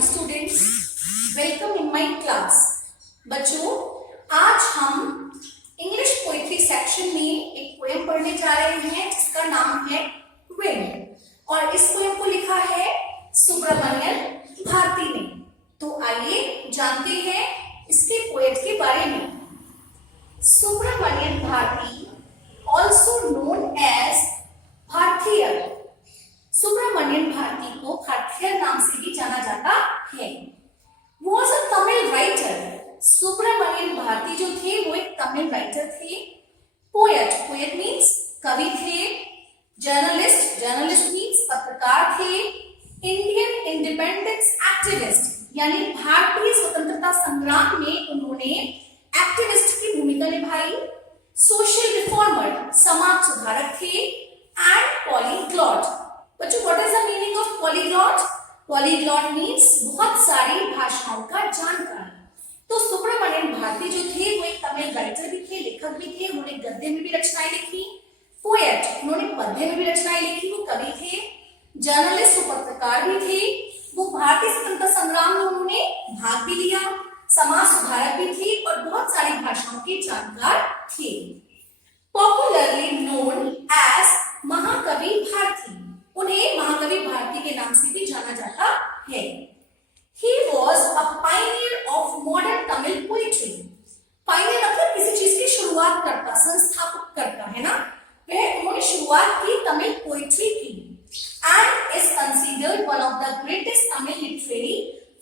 Morning students, welcome in my class. बच्चों, आज हम इंग्लिश पोएट्री सेक्शन में एक पोएम पढ़ने जा रहे हैं जिसका नाम है विंड, और इस पोएम को लिखा है सुब्रमण्यम भारती ने। तो आइए जानते हैं इसके पोएट के बारे में। Subramanya Bharati, also known as Bharatiya. Subramanya Bharti को भारतीय नाम से भी जाना जाता है। Was a Tamil writer. Subramanya Bharati जो थे वो एक तमिल राइटर थे। पोएट, पोएट मीन्स कवि थे। जर्नलिस्ट, जर्नलिस्ट मीन्स पत्रकार थे। इंडियन इंडिपेंडेंस एक्टिविस्ट, यानी भारतीय स्वतंत्रता संग्राम में उन्होंने एक्टिविस्ट की भूमिका निभाई। सोशल रिफॉर्मर, समाज सुधारक थे। And polyglot. बच्चों, what is the meaning of polyglot? Polyglot means बहुत सारी भाषाओं का जानकार। तो सुब्रमण्यम भारती जो थे वो एक तमिल राइटर भी थे, लेखक भी थे। उन्होंने गद्य में भी रचनाएं लिखी। पोएट, उन्होंने पद्य में भी रचनाएं लिखी, वो कवि थे। जर्नलिस्ट, वो पत्रकार भी थे। वो भारतीय स्वतंत्रता संग्राम में उन्होंने भाग भी लिया। समाज सुधारक भी थे और बहुत सारी भाषाओं के जानकार थे। पॉपुलरली नोन एज महाकवि भारती, उन्हें महाकवि भारती के नाम से भी जाना जाता है। He was a pioneer of modern Tamil poetry. Pioneer मतलब किसी चीज की शुरुआत करता, संस्थापक करता, है ना। वह उन्होंने शुरुआत की तमिल पोएट्री की। And is considered one of the greatest Tamil literary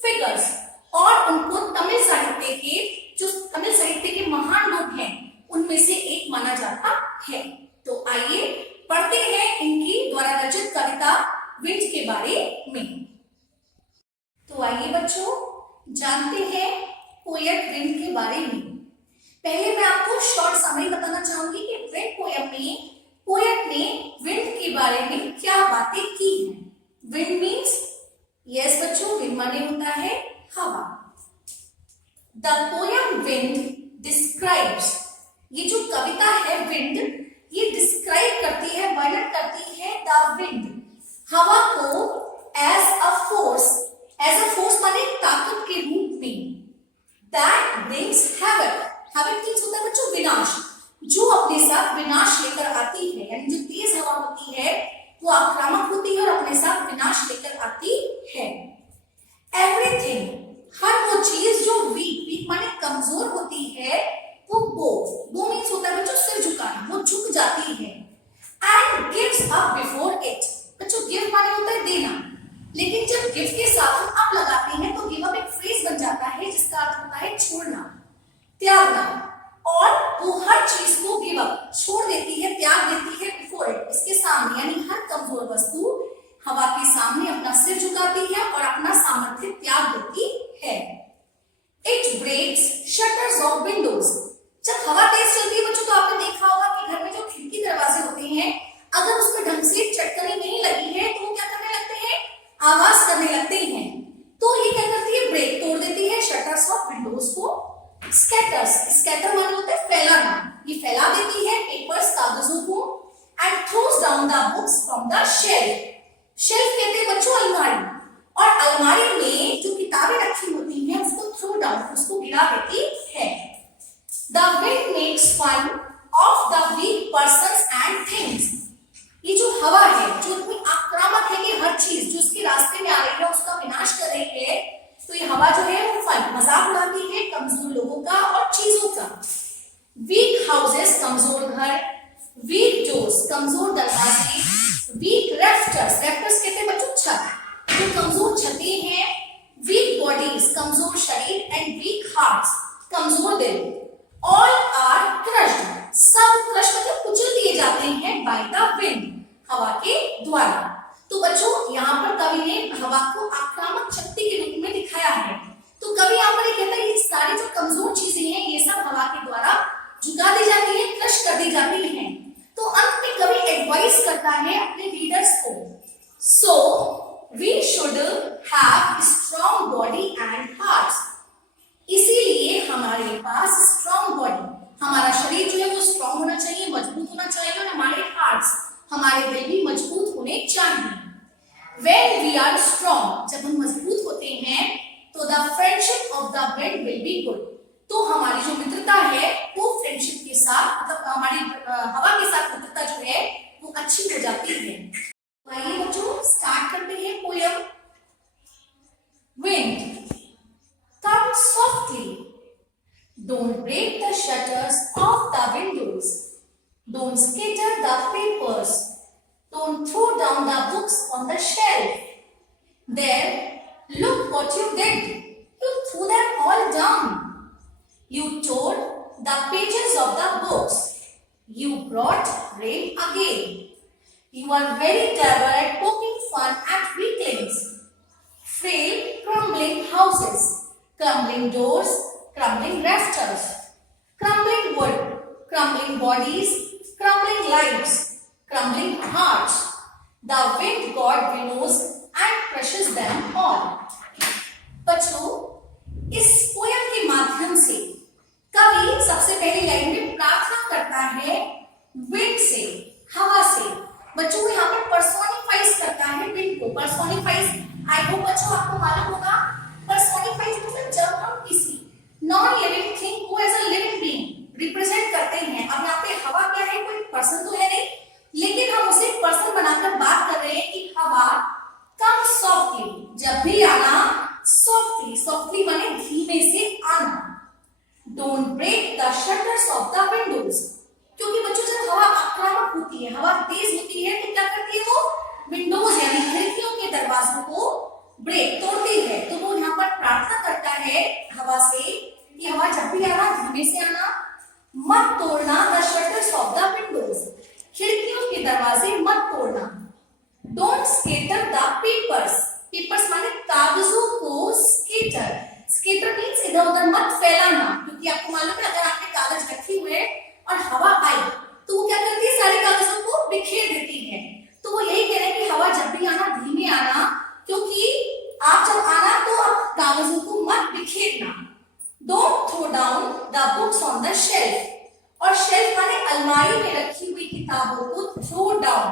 figures. और उनको तमिल साहित्य के, जो तमिल साहित्य के महान लोग हैं, उनमें से एक माना जाता है। तो आइए पढ़ते हैं इनकी द्वारा रचित कविता विंड के बारे में। तो आइए बच्चों, जानते हैं पोएट विंड के बारे में। पहले मैं आपको शॉर्ट समरी बताना चाहूंगी कि विंड पोएम में पोएट ने विंड के बारे में क्या बातें की हैं। विंड मीन्स, यस बच्चों, विंड माने होता है हवा। द पोएम विंड डिस्क्राइब्स, ये जो कविता है विंड, ये डिस्क्राइब करती है, वर्णन करती है द विंड, हवा को एज अ फोर्स माने ताकत के रूप में, that brings havoc. Havoc means होता है बच्चों विनाश, जो अपने साथ विनाश लेकर आती है। यानी जो तेज हवा होती है वो आक्रामक होती है और अपने साथ विनाश लेकर आती है। एवरीथिंग, हर वो चीज जो वीक माने कमजोर होती है, वो बो मीन्स होता है बच्चों सिर झुकाना, वो झुक जाती है। And gives up before it, बच्चों गिव माने होता है देना, लेकिन जब गिव के साथ हम अप लगाते हैं तो गिव अप एक फ्रेज बन जाता है जिसका अर्थ होता है छोड़ना, त्यागना। और वो हर चीज को गिव अप, छोड़ देती है, त्याग देती है बिफोर इट, इसके सामने, यानी हर कमजोर वस्तु हवा के सामने अपना सिर झुकाती है और अपना सामर्थ्य त्याग देती है। It breaks shutters of windows, जब हवा तेज चलती है बच्चों तो आपने देखा होगा कि घर में जो खिड़की दरवाजे होते हैं, अगर उस पर ढंग से चटकनी नहीं लगी है तो वो क्या करने लगते हैं, आवाज करने लगते हैं। तो ये क्या करती है, ब्रेक, तोड़ देती है शटर्स ऑफ विंडोज को। स्कैटर्स, स्कैटर माने होता है फैलाना, ये फैला देती है पेपर्स, कागजों को। And throws down the books from the shelf, shelf कहते हैं बच्चों अलमारी, और अलमारी में जो किताबें रखी होती हैं उसको थ्रो डाउन, उसको गिरा देती है। The wind makes fun of the weak persons and things. ये जो हवा है, जो इतनी आक्रामक है कि हर चीज जो उसके रास्ते में आ रही है उसका विनाश कर रही है, तो ये हवा जो है वो फन, मजाक उड़ाती है कमजोर लोगों का और चीजों का। वीक हाउसेस, कमजोर घर। वीक डोर्स, कमजोर दरवाजे। वीक रेफ्टर्स, रेफ्टर्स कहते हैं बच्चों छत, जो कमजोर छतें हैं। वीक बॉडीज, कमजोर शरीर। एंड वीक हार्ट्स, कमजोर दिल। All are crushed, सब क्रश मतलब कुचल दिए जाते हैं by the wind, हवा के द्वारा। तो बच्चों, यहाँ पर कवि ने हवा को आक्रामक शक्ति के रूप में दिखाया है। तो कवि यहाँ पर ये कहता है ये सारी जो कमजोर चीजें हैं ये सब हवा के द्वारा झुका दी जाती है, क्रश कर दी जाती हैं। तो अंत में कवि एडवाइस करता है अपने रीडर्स को, so we should have strong body and hearts, इसीलिए हमारे पास स्ट्रॉन्ग बॉडी, हमारा शरीर जो है वो स्ट्रॉन्ग होना चाहिए, मजबूत होना चाहिए, और हमारे हार्ट्स, हमारे दिल भी मजबूत होने चाहिए। When we are strong, जब हम वेरी गुड। तो हमारी जो मित्रता है वो फ्रेंडशिप के साथ, मतलब हमारी हवा के साथ मित्रता जो है वो अच्छी हो जाती है। आइए बच्चों स्टार्ट करते हैं poem. Wind, come softly. Don't break the shutters of the windows. Don't scatter the papers. Don't throw down the books on the shelf. There, look what you did. You threw them all down. You tore the pages of the books. You brought rain again. You are very clever at poking fun at weaklings. Frail, crumbling houses, crumbling doors, crumbling rafters, crumbling wood, crumbling bodies, crumbling lives, crumbling hearts. The wind god winnows and crushes them all. बच्चों, इस poem के माध्यम से कवि सबसे पहली line में प्रार्थना करता है विंड से, हवा से। बच्चों यहाँ पर पर्सोनिफाइज करता है विंड को। पर्सोनिफाइज आई होप बच्चों आपको मालूम होगा, पर्सोनिफाइज मतलब जब हम किसी नॉन लिविंग थिंग को as a living being represent करते हैं। अब यहाँ पे हवा क्या है, कोई पर्सन तो है नहीं, लेकिन हम उसे पर्सन बनाकर बात कर रहे हैं कि हवा कम सॉफ्टली, जब भी आना सॉफ्टली, सॉफ्टली माने धीमे से आना। Don't break the shutters of the windows, क्योंकि बच्चों जब हवा आक्रामक होती है, हवा तेज होती है तो क्या करती है वो विंडोज यानी खिड़कियों के दरवाजों को ब्रेक तोड़ती है। तो वो यहाँ पर प्रार्थना करता है हवा से कि हवा जब भी आना धीमे से आना, मत तोड़ना the shutters of the windows, खिड़कियों के दरवाजे मत तोड़ना। Don't scatter the papers, papers माने कागजों को स्केटर, स्केटर मींस इधर उधर मत फैलाना, क्योंकि आपको मालूम है अगर आपने कागज रखे हुए और हवा आई तो वो क्या करती है, सारे कागजों को बिखेर देती है। तो वो यही कह रहे हैं कि हवा जब भी आना धीमे आना, क्योंकि आप जब आना तो आप कागजों को मत बिखेरना। Don't throw down the books on the shelf, और शेल्फ माने अलमारी में रखी हुई किताबों को थ्रो डाउन,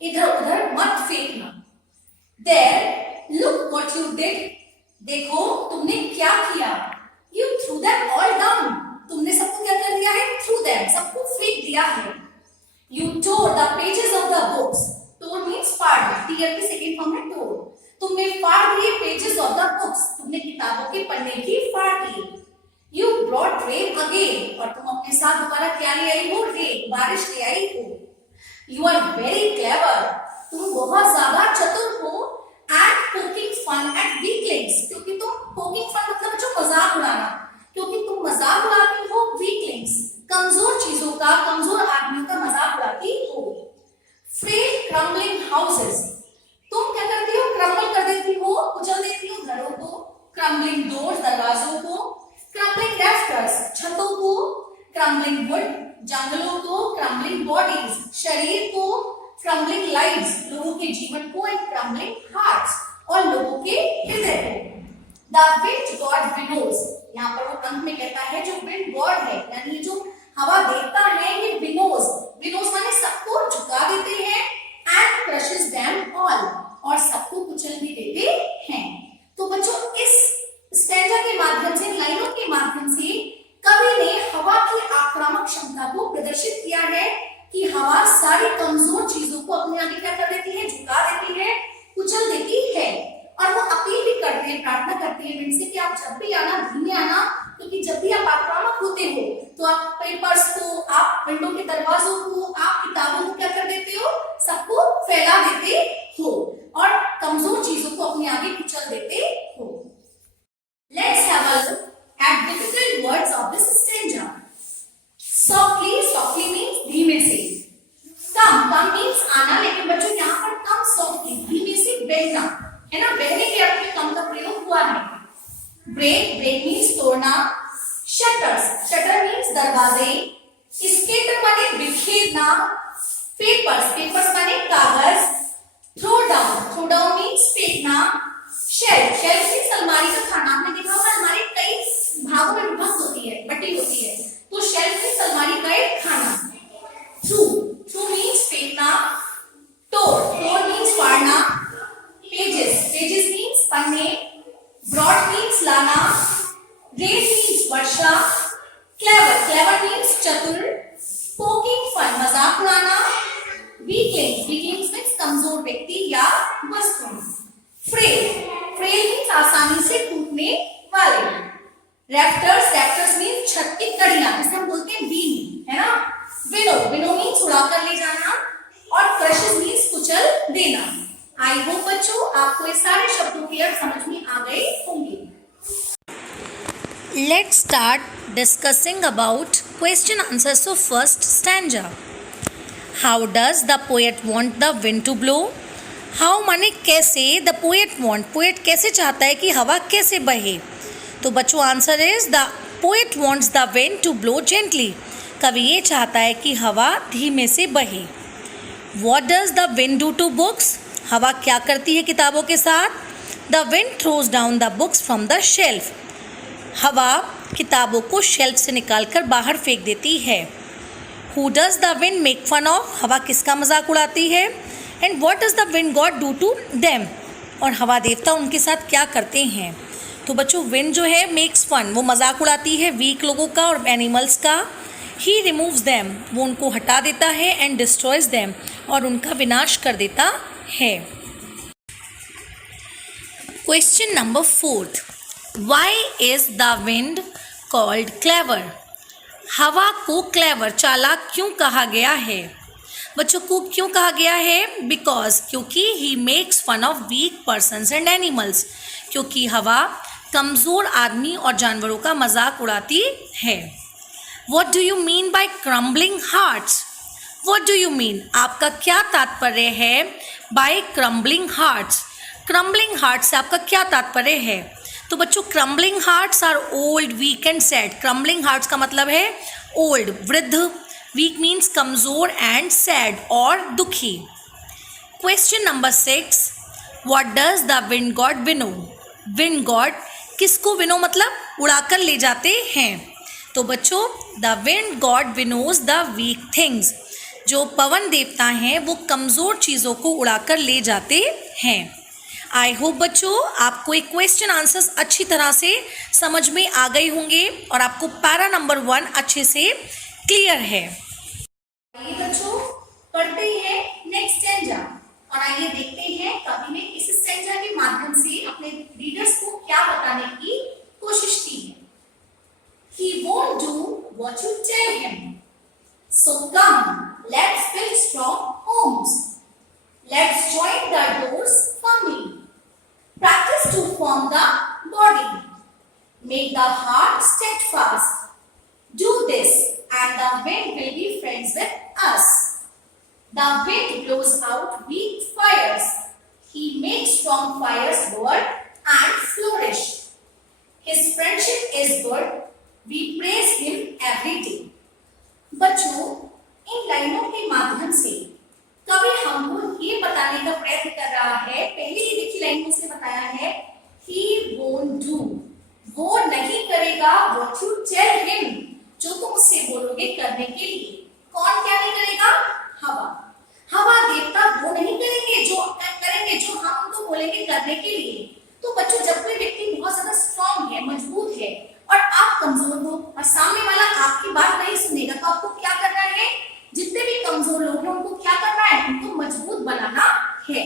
इधर उधर मत फेंकना। There look what you did, देखो तुमने क्या किया। You threw them all down, तुमने सबको क्या कर दिया है, थ्रू देम, सबको फेंक दिया है। You tore the pages of the books, tore means फाड़, टीयर की सेकंड फॉर्म है टोर, तुमने फाड़ दिए पेजेस ऑफ द बुक्स, तुमने किताबों के पन्ने की फाड़ दिए। यू ब्रॉट रेन अगेन, और तुम अपने साथ दोबारा क्या ले आई हो, रेन, बारिश ले आई हो। यू आर वेरी क्लेवर, तुम बहुत ज्यादा चतुर हो at poking fun at weaklings, क्योंकि तुम पोकिंग फन मतलब जो मजाक उड़ाना, क्योंकि तुम मजाक उड़ाती हो वीकलिंग्स, कमजोर चीजों का, कमजोर आदमियों का मजाक उड़ाती हो। फ्रेल क्रम्बलिंग हाउसेस, तुम क्या करती हो, क्रम्बल कर देती हो, कुचल देती हो घरों को। क्रम्बलिंग डोर्स, दरवाजों को। क्रम्बलिंग रैफ्टर्स, छतों को। क्रम्बलिंग वुड, जंगलों को। क्रम्बलिंग बॉडीज, शरीर को। क्रम्बलिंग लाइव्स, लोगों के जीवन को। एंड क्रम्बलिंग हार्ट्स, और लोगों के हृदय को। द विंड गॉड विनोज, यहाँ पर वो अंत में कहता है जो विंड गॉड है यानी जो हवा देता है ये विनोज, विनोज माने सबको झुका देते हैं। एंड क्रशेस देम ऑल, और सबको कुचल भी देते हैं। तो बच्चों इस स्टैंजा के माध्यम से, लाइनों के माध्यम से कवि ने हवा की आक्रामक क्षमता को प्रदर्शित किया है कि हवा सारी कमजोर चीजों को अपने आगे क्या कर देती है, झुका देती है, कुचल देती है। और वो अपील भी करते हैं, प्रार्थना करते हैं विंड से कि आप जब भी आना धीमे आना, क्योंकि जब भी आप आक्रामक होते हो तो आप पेपर्स को, आप विंडो के दरवाजों को, आप किताबों को क्या कर देते हो, सबको फैला देते हो और कमजोर चीजों को अपने आगे कुचल देते हो। Let's have a look at difficult words of this stanza. Softly, softly means धीमे से। कम, कम मींस आना, लेकिन बच्चों यहाँ पर कम सॉफ्टली, धीमे से बहना है ना, बहने के अर्थ में कम का प्रयोग हुआ है। ब्रेक, ब्रेक मींस तोड़ना। शटर्स, शटर मींस दरवाजे। स्केटर माने बिखेरना। पेपर्स, पेपर्स माने कागज। Throw down, throw down means फेंकना। शेल्फ, शेल्फ मींस अलमारी का खाना। आपने देखा होगा अलमारी कई भागों में विभक्त होती है, बटी होती है, तो शेल्फ मींस अलमारी का एक खाना। थ्रू, थ्रू मींस फेंकना। टोर, टोर मींस फाड़ना। पेजेस, पेजेस मींस पन्ने। ब्रॉड मींस लाना। रेन मीन्स वर्षा, क्लेवर, क्लेवर मीन्स चतुर, पोकिंग फन, मजाक उड़ाना, वीकलिंग्स, वीकलिंग्स मीन्स कमजोर व्यक्ति या वस्तु, फ्रेल, फ्रेल मीन्स आसानी से टूटने वाले, रैप्टर्स, रैप्टर्स मीन्स छत की कड़ियां जिसे हम बोलते हैं बीन, है ना, विनो, विनो मीन्स उड़ा कर ले जाना, और क्रशेस मीन्स कुचल देना। आई होप बच्चों आपको ये सारे शब्दों के अर्थ समझ में आ गए होंगे। Let's start discussing about question answers of first stanza. How does the poet want the wind to blow? How माने कैसे, the poet want, poet कैसे चाहता है कि हवा कैसे बहे। तो बच्चों answer is the poet wants the wind to blow gently. कवि ये चाहता है कि हवा धीमे से बहे। What does the wind do to books? हवा क्या करती है किताबों के साथ? The wind throws down the books from the shelf. हवा किताबों को शेल्फ से निकालकर बाहर फेंक देती है। Who does the wind make fun of? हवा किसका मजाक उड़ाती है? And what does the wind god do to them? और हवा देवता उनके साथ क्या करते हैं? तो बच्चों विंड जो है मेक्स फन, वो मजाक उड़ाती है वीक लोगों का और एनिमल्स का। He removes them, वो उनको हटा देता है, and destroys them, और उनका विनाश कर देता है। Question number 4. Why is the wind called clever? हवा को क्लेवर, चालाक क्यों कहा गया है? बच्चों को क्यों कहा गया है? बिकॉज, क्योंकि he makes fun of weak persons and animals, क्योंकि हवा कमज़ोर आदमी और जानवरों का मजाक उड़ाती है। What do you mean by crumbling hearts? What do you mean? आपका क्या तात्पर्य है by crumbling hearts? Crumbling hearts से आपका क्या तात्पर्य है? तो बच्चों crumbling hearts are old, weak and sad. Crumbling hearts का मतलब है ओल्ड, वृद्ध, वीक मीन्स कमजोर, एंड सैड और दुखी। Question number 6. What does the wind god winnow? Wind god किसको विनो मतलब उड़ाकर ले जाते हैं? तो बच्चों the wind god winnows the weak things, जो पवन देवता हैं वो कमज़ोर चीज़ों को उड़ाकर ले जाते हैं। आई होप बच्चों आपको एक क्वेश्चन आंसर्स अच्छी तरह से समझ में आ गए होंगे और आपको पैरा नंबर 1 अच्छे से क्लियर है। आइए बच्चों पढ़ते हैं नेक्स्ट स्टैंजा और आइए देखते हैं कवि ने इस स्टैंजा के माध्यम से अपने रीडर्स को क्या बताने की कोशिश की है। He won't do what you tell him. So come, let's build strong homes. Let's join the doors firmly. Practice to form the body. Make the heart steadfast. Do this and the wind will be friends with us. The wind blows out weak fires. He makes strong fires burn and flourish. His friendship is good. We praise him every day. बच्चों इन लाइनों के माध्यम से कवि हमको ये बताने का प्रयत्न कर रहा है। पहले ही देखिए लाइन में उसने बताया है he won't do, वो नहीं करेगा what you tell him, जो तुम उससे बोलोगे करने के लिए। कौन क्या नहीं करेगा? हवा, हवा देवता वो नहीं करेंगे जो करेंगे जो हम उनको बोलेंगे करने के लिए। तो बच्चों जब कोई व्यक्ति बहुत ज्यादा स्ट्रांग है, मजबूत है और आप कमजोर हो और सामने वाला आपकी बात नहीं सुनेगा, तो आपको क्या करना है? जितने भी कमजोर लोग हैं उनको क्या करना है? उनको मजबूत बनाना है।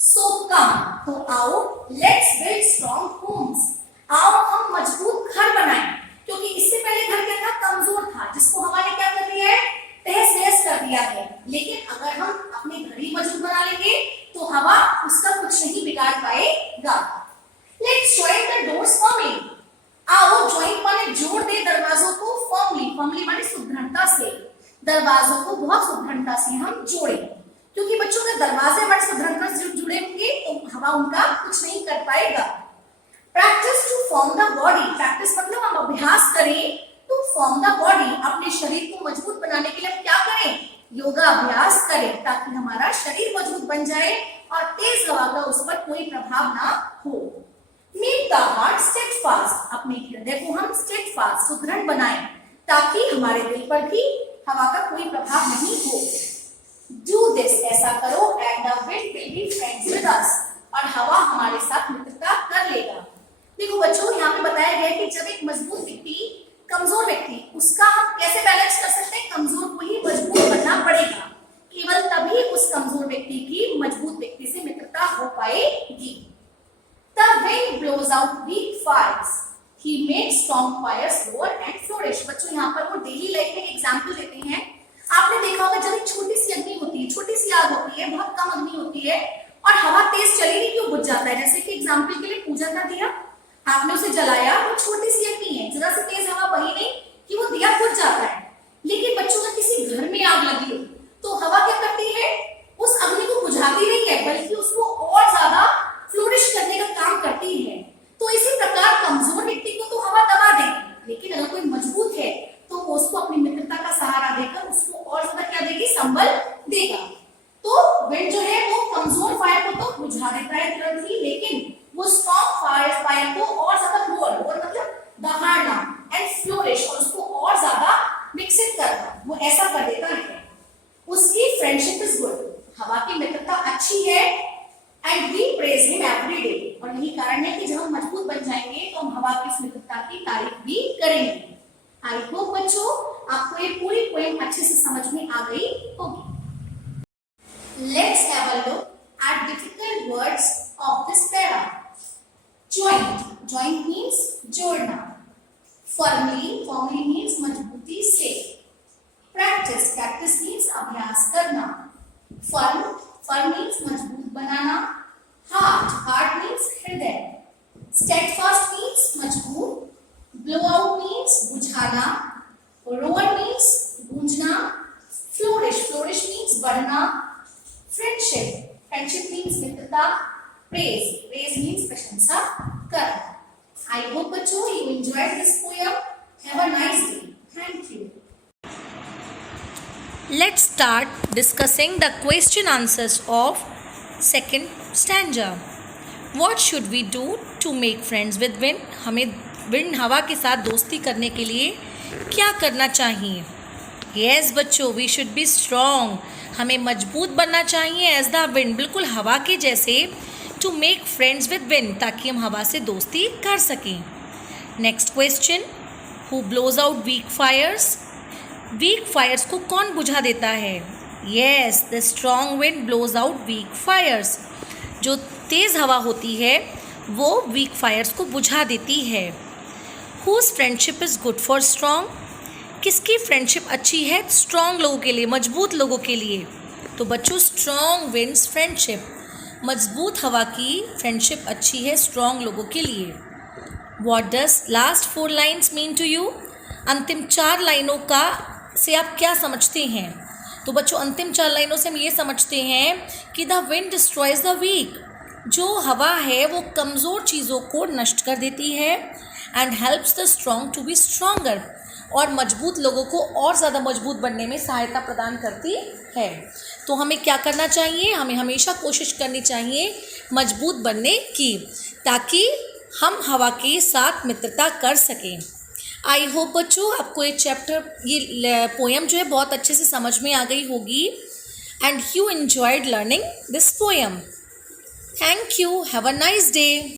सो कम, तो आओ, लेट्स बिल्ड स्ट्रॉन्ग होम्स, आओ हम मजबूत घर बनाएं, क्योंकि इससे पहले घर क्या था? कमजोर था, जिसको हवा ने क्या कर दिया है? तहस नहस कर दिया है। लेकिन अगर हम अपने घर ही मजबूत बना लेंगे तो हवा उसका कुछ नहीं बिगाड़ पाएगा। Let's join the doors firmly, आओ ज्वाइन माने जोड़ दे दरवाजों को, फर्मली, फर्मली माने सुदृढ़ता से, दरवाजों को बहुत सुदृढ़ता से हम जोड़े, क्योंकि बच्चों के दरवाजे बड़े सुदृढ़ता से जुड़े होंगे तो हवा उनका कुछ नहीं कर पाएगा। Practice to form the body, practice मतलब हम अभ्यास करें टू फॉर्म द बॉडी, अपने शरीर को मजबूत बनाने के लिए हम क्या करें? योगा अभ्यास करें, ताकि हमारा शरीर मजबूत बन जाए और तेज हवा का उस पर कोई प्रभाव ना हो। मेक द हार्ट स्टेडफास्ट, अपने हृदय को हम स्टेडफास्ट, सुदृढ़ बनाएं, ताकि हमारे दिल पर भी हवा का कोई प्रभाव नहीं हो। डू दिस, ऐसा करो, and the wind will be friends with us, और हवा हमारे साथ मित्रता कर लेगा। देखो बच्चों, यहाँ पे बताया गया है कि जब एक मजबूत व्यक्ति कमजोर व्यक्ति, उसका हम कैसे बैलेंस कर सकते हैं? कमजोर को ही मजबूत बनना पड़ेगा, केवल तभी उस कमजोर व्यक्ति की मजबूत व्यक्ति से मित्रता हो पाएगी। The wind blows out weak fires. He makes strong fires grow and flourish. बच्चों यहाँ पर वो डेली लाइफ में एग्जाम्पल देते हैं। आपने देखा होगा जब एक छोटी सी अग्नि होती है, छोटी सी आग होती है, बहुत कम अग्नि होती है और हवा तेज चलेगी क्यों बुझ जाता है? जैसे कि एग्जाम्पल के लिए पूजा का दिया, आपने उसे जलाया, वो छोटी सी अग्नि है, जरा सी तेज हवा बही नहीं कि वो दिया बुझ जाता है। लेकिन बच्चों अगर किसी घर में आग लगी हो तो हवा क्या करती है? उस अग्नि को बुझाती नहीं है, बल्कि उसको और ज्यादा फ्लोरिश करने का काम करती है। तो इसी प्रकार कमजोर व्यक्ति को तो हवा दबा देगी, लेकिन अगर कोई मजबूत है तो वो उसको अपनी मित्रता का सहारा देकर उसको और ज्यादा क्या देगी? संबल देगा। तो विंड जो है वो कमजोर फायर को तो बुझा देता है तुरंत ही, लेकिन वो स्ट्रॉन्ग फायर को और ज्यादा ग्रो मतलब दहाड़ना एंड फ्लोरिश और उसको और ज्यादा विकसित करना, वो ऐसा कर देता है। उसकी फ्रेंडशिप इज गुड, हवा की मित्रता अच्छी है and we praise him every day, और यही कारण है कि जब हम मजबूत बन जाएंगे तो हम हवा की इस मित्रता की तारीफ भी करेंगे। आई होप बच्चों आपको ये पूरी पोएम अच्छे से समझ में आ गई होगी। Let's have a look at difficult words of this para. Joint, joint means जोड़ना। फर्मली, फर्मली मीन्स मजबूती से। प्रैक्टिस, प्रैक्टिस मीन्स अभ्यास करना। फर्म, फर्म मीन्स मजबूत बनाना। हार्ट, हार्ट मीन्स हृदय। स्टेडफास्ट मीन्स मजबूत। ब्लो आउट मीन्स बुझाना। रोअर मीन्स गूंजना। फ्लोरिश, फ्लोरिश मीन्स बढ़ना। फ्रेंडशिप, फ्रेंडशिप मीन्स मित्रता। प्रेज, प्रेज मीन्स प्रशंसा करना। आई होप बच्चों you enjoyed this poem. Have a nice day. Thank you. Let's start discussing the question answers of second stanza. What should we do to make friends with wind? हमें wind हवा के साथ दोस्ती करने के लिए क्या करना चाहिए? Yes बच्चों, we should be strong. हमें मजबूत बनना चाहिए एज द विंड, बिल्कुल हवा के जैसे, to make friends with wind, ताकि हम हवा से दोस्ती कर सकें। Next question, who blows out weak fires? Weak fires को कौन बुझा देता है? Yes, the strong wind blows out weak fires. जो तेज़ हवा होती है वो वीक फायर्स को बुझा देती है। Whose friendship is good for strong? किसकी फ्रेंडशिप अच्छी है स्ट्रॉन्ग लोगों के लिए, मजबूत लोगों के लिए? तो बच्चों स्ट्रॉन्ग विंड्स फ्रेंडशिप, मजबूत हवा की फ्रेंडशिप अच्छी है स्ट्रॉन्ग लोगों के लिए। What does last 4 lines mean to you? अंतिम 4 लाइनों का से आप क्या समझते हैं? तो बच्चों अंतिम 4 लाइनों से हम ये समझते हैं कि the wind destroys the weak, जो हवा है वो कमज़ोर चीज़ों को नष्ट कर देती है, and helps the strong to be stronger, और मजबूत लोगों को और ज़्यादा मजबूत बनने में सहायता प्रदान करती है। तो हमें क्या करना चाहिए? हमें हमेशा कोशिश करनी चाहिए मजबूत बनने की, ताकि हम हवा के साथ मित्रता कर सकें। आई होप बच्चों आपको ये चैप्टर, ये पोएम जो है बहुत अच्छे से समझ में आ गई होगी, and you enjoyed learning this poem. Thank you, have a nice day.